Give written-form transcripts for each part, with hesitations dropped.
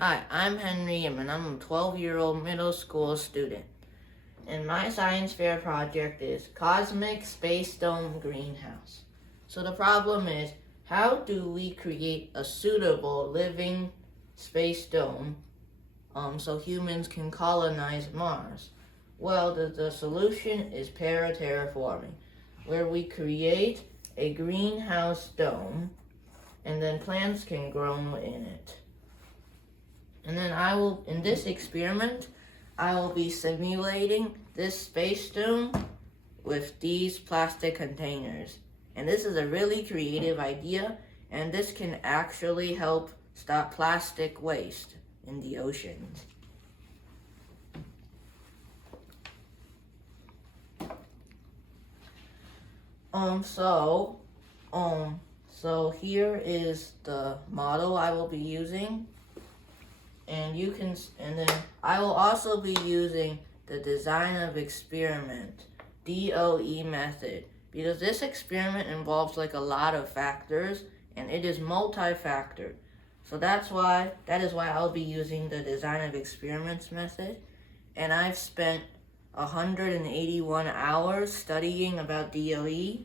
Hi, I'm Henry and I'm a 12-year-old middle school student. And my science fair project is Cosmic Space Dome Greenhouse. So the problem is, how do we create a suitable living space dome so humans can colonize Mars? Well, the solution is terraforming, where we create a greenhouse dome and then plants can grow in it. And then in this experiment, I will be simulating this space dome with these plastic containers. And this is a really creative idea, and this can actually help stop plastic waste in the oceans. So here is the model I will be using. And then I will also be using the design of experiment, DOE method, because this experiment involves like a lot of factors and it is multi-factor. So that is why I'll be using the design of experiments method. And I've spent 181 hours studying about DOE.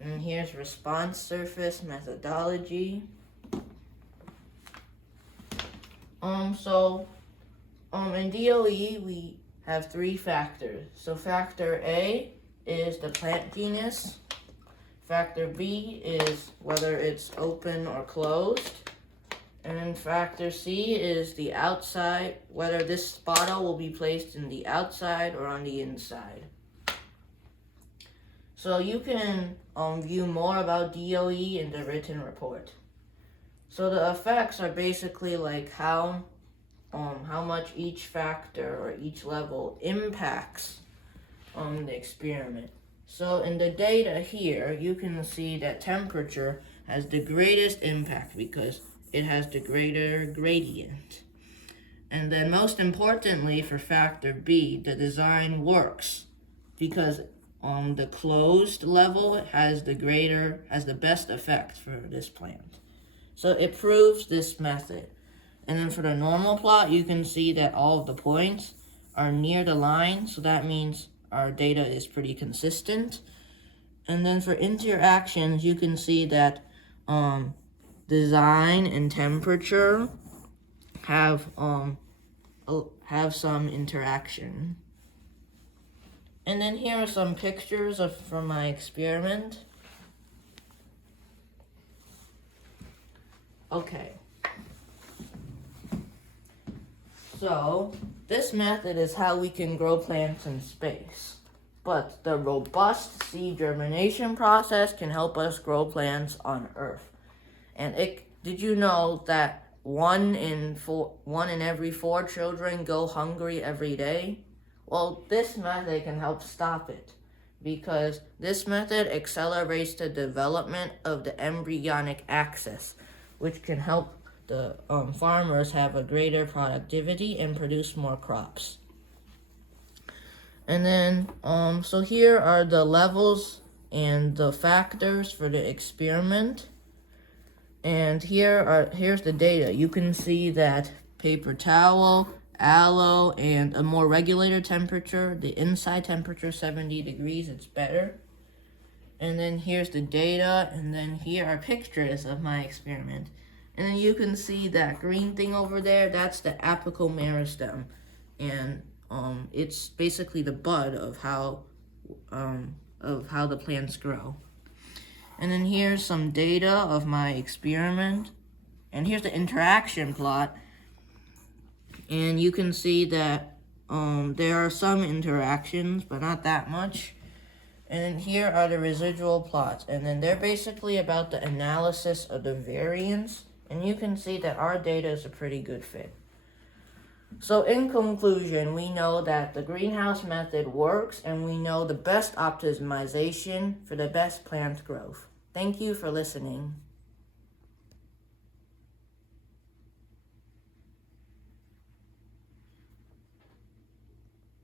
And here's response surface methodology. In DOE, we have three factors. So factor A is the plant genus. Factor B is whether it's open or closed. And then factor C is the outside, whether this bottle will be placed in the outside or on the inside. So you can view more about DOE in the written report. So the effects are basically like how much each factor or each level impacts the experiment. So in the data here, you can see that temperature has the greatest impact because it has the greater gradient. And then most importantly for factor B, the design works because the closed level has the best effect for this plant. So it proves this method. And then for the normal plot, you can see that all of the points are near the line, so that means our data is pretty consistent. And then for interactions, you can see that design and temperature have some interaction. And then here are some pictures from my experiment. Okay. So, this method is how we can grow plants in space. But the robust seed germination process can help us grow plants on Earth. And did you know that one in every 4 children go hungry every day? Well, this method can help stop it, because this method accelerates the development of the embryonic axis, which can help the farmers have a greater productivity and produce more crops. And then, so here are the levels and the factors for the experiment. And here's the data. You can see that paper towel, aloe, and a more regulated temperature, the inside temperature 70 degrees, it's better. And then here's the data, and then here are pictures of my experiment. And then you can see that green thing over there, that's the apical meristem. And it's basically the bud of how the plants grow. And then here's some data of my experiment. And here's the interaction plot. And you can see that there are some interactions, but not that much. And then here are the residual plots. And then they're basically about the analysis of the variance. And you can see that our data is a pretty good fit. So in conclusion, we know that the greenhouse method works, and we know the best optimization for the best plant growth. Thank you for listening.